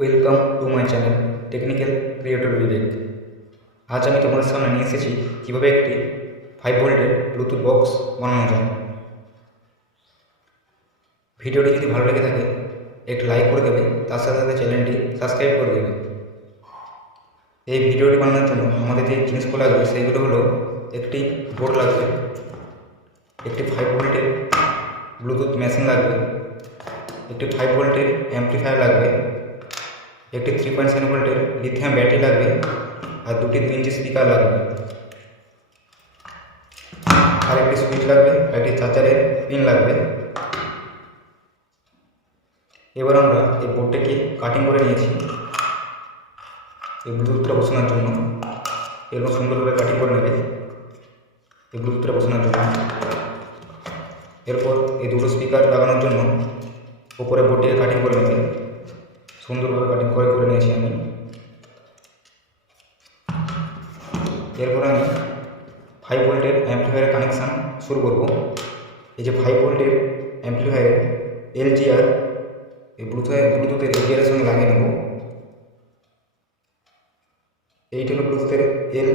Welcome to my channel technical creator Vivek. আজ আমি তোমাদের সামনে নিয়ে এসেছি কীভাবে একটি 5 ভোল্টের ব্লুটুথ বক্স বানানো যায়। ভিডিওটি যদি ভালো লেগে থাকে একটি লাইক করে দেবে, তার সাথে সাথে চ্যানেলটি সাবস্ক্রাইব করে দেবে। এই ভিডিওটি বানানোর জন্য আমাদের যে জিনিসগুলো লাগবে সেইগুলো হলো একটি বোর্ড লাগবে, একটি 5 ভোল্টের ব্লুটুথ মেশিন লাগবে, একটি 5 ভোল্টের অ্যাম্পলিফায়ার লাগবে, একটি 3.7 ভোল্টের লিথিয়াম ব্যাটারি লাগবে, আর দুটি 2 ইঞ্চি স্পিকার লাগবে, আর একটি সুইচ লাগবে, একটি চার্জারের পিন লাগবে। এবার আমরা এই বোর্ডটাকে কাটিং করে নিয়েছি এই ব্লুটুথটা বসানোর জন্য। এরকম সুন্দরভাবে কাটিং করে নেবে এই ব্লুটুথটা বসানোর জন্য। এরপর এই দুটো স্পিকার লাগানোর জন্য উপরে বোর্ডটিকে কাটিং করে নেবে। সুন্দরভাবে কাটিং করে নিয়েছি আমি। এরপর আমি 5 ভোল্টের অ্যাম্পলিফায়ারের কানেকশান শুরু করব। এই যে 5 ভোল্টের অ্যাম্পলিফায়ারের এলজিআর এই ব্লুটুথের এলজিআরের সঙ্গে লাগিয়ে নেব। এইটি হলো ব্লুটুথের এল,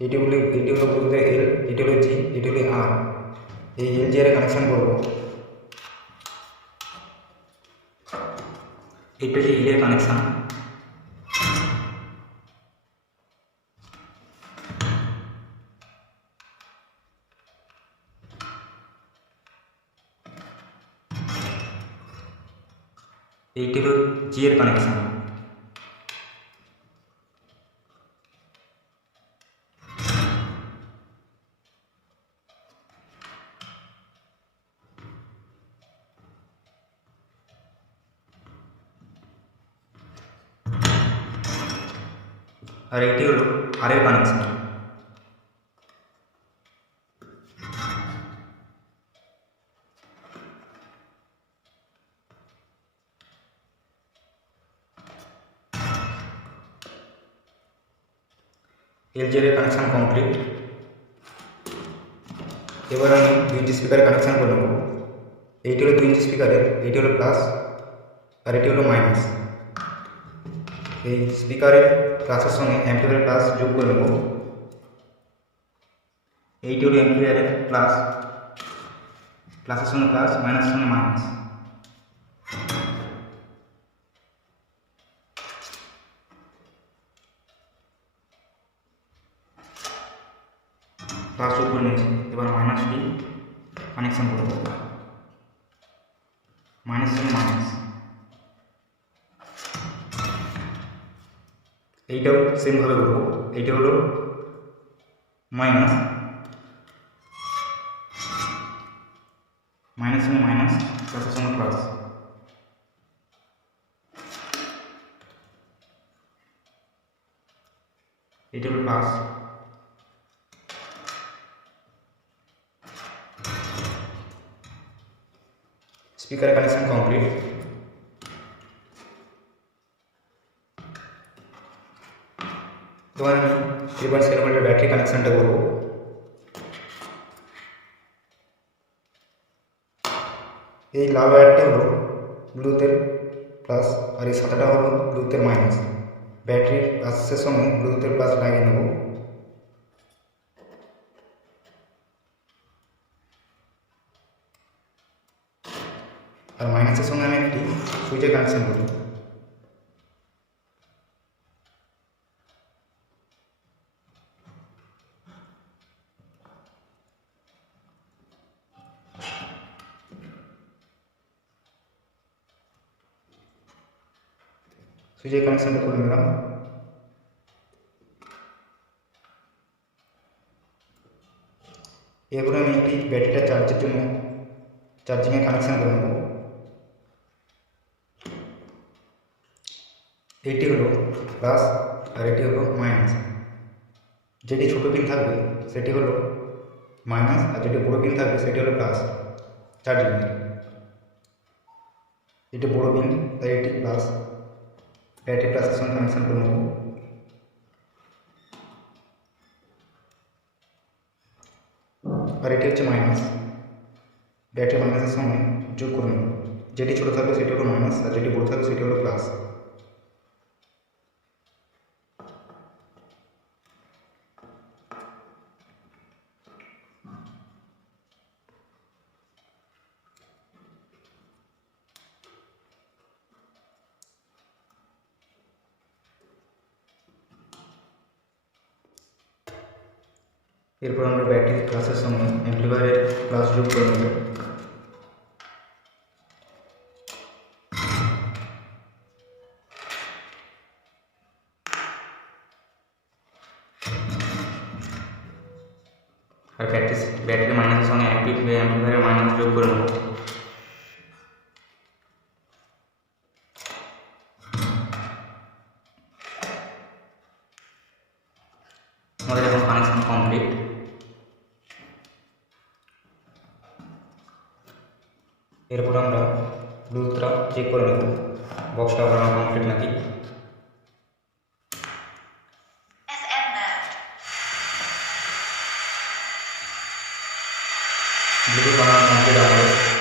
এটি হলো ব্লুটুথের এল, এটি হলো জি, এটি হলো আর। এই এলজিআরের কানেকশান করব। এটা যে এলের কানেকশান, এইটি হলো জি এর কানেকশান। আর এইটি হলো আর এর কানেকশান। এলজিআর এর কানেকশান কমপ্লিট। এবার আমি 2 ইঞ্চি স্পিকারের কানেকশান করে নেব। এইটি হলো 2 ইঞ্চি স্পিকারের, এইটি হলো প্লাস আর এটি হলো মাইনাস। এই স্পিকারের প্লাসের সঙ্গে অ্যাম্পলিফায়ারের প্লাস যোগ করে নেব। এইটি হলো অ্যাম্পলিফায়ারের প্লাস, প্লাসের সঙ্গে প্লাস, মাইনাসের সঙ্গে মাইনাস। প্লাস যোগ করে নিয়েছি। এবার মাইনাসটি কানেকশান করব, মাইনাসের সঙ্গে মাইনাস। এইটাও সেমভাবে করবো। এইটা হলো মাইনাস, মাইনাসের সঙ্গে মাইনাস, প্লাসের সঙ্গে প্লাস। এইটা হলো প্লাস। স্পিকারের কানেকশান কমপ্লিট। এবার আমি 3.7 ভোল্টের ব্যাটারি কানেকশানটা করবো। এই লাল ওয়্যারটা হলো ব্লুটুথের প্লাস আর এই সাদাটা হলো ব্লুটুথের মাইনাস। ব্যাটারির প্লাসের সঙ্গে ব্লুটুথের প্লাস লাগিয়ে নেব। আর মাইনাসের সঙ্গে আমি একটি সুইচের কানেকশান করব। সুইচের কানেকশানটা করে নিলাম। এরপরে আমি একটি ব্যাটারিটা চার্জের জন্য চার্জিংয়ের কানেকশান করে নেব। এইটি হলো প্লাস আর এটি হলো মাইনাস। যেটি ছোটো পিন থাকবে সেটি হলো মাইনাস, আর যেটি বড়ো পিন থাকবে সেটি হলো প্লাস চার্জিংয়ের। এটি বড়ো পিন তাই এটি প্লাস, ব্যাটারি প্লাসের সঙ্গে কানেকশান করে নেব। আর এটি হচ্ছে মাইনাস। ব্যাটারি মাইনাসের সঙ্গে যোগ করে নেব। যেটি ছোটো থাকবে সেটি হলো মাইনাস, আর যেটি বড় থাকবে সেটি হলো প্লাস। এরপর আমরা ব্যাটারি প্লাসের সঙ্গে অ্যাম্প্লিফায়ারের প্লাস যোগ করে নেব। আর ব্যাটারি মাইনাসের সঙ্গে অ্যাম্প্লিফায়ারের মাইনাস যোগ করে নেব। আমাদের এখন কানেকশন কমপ্লিট। এরপর আমরা ব্লুটুথটা চেক করে নেব বক্সটা বানানো কমপ্লিট নাকি। ব্লুটুথ বানানো কমপ্লিট আমাদের।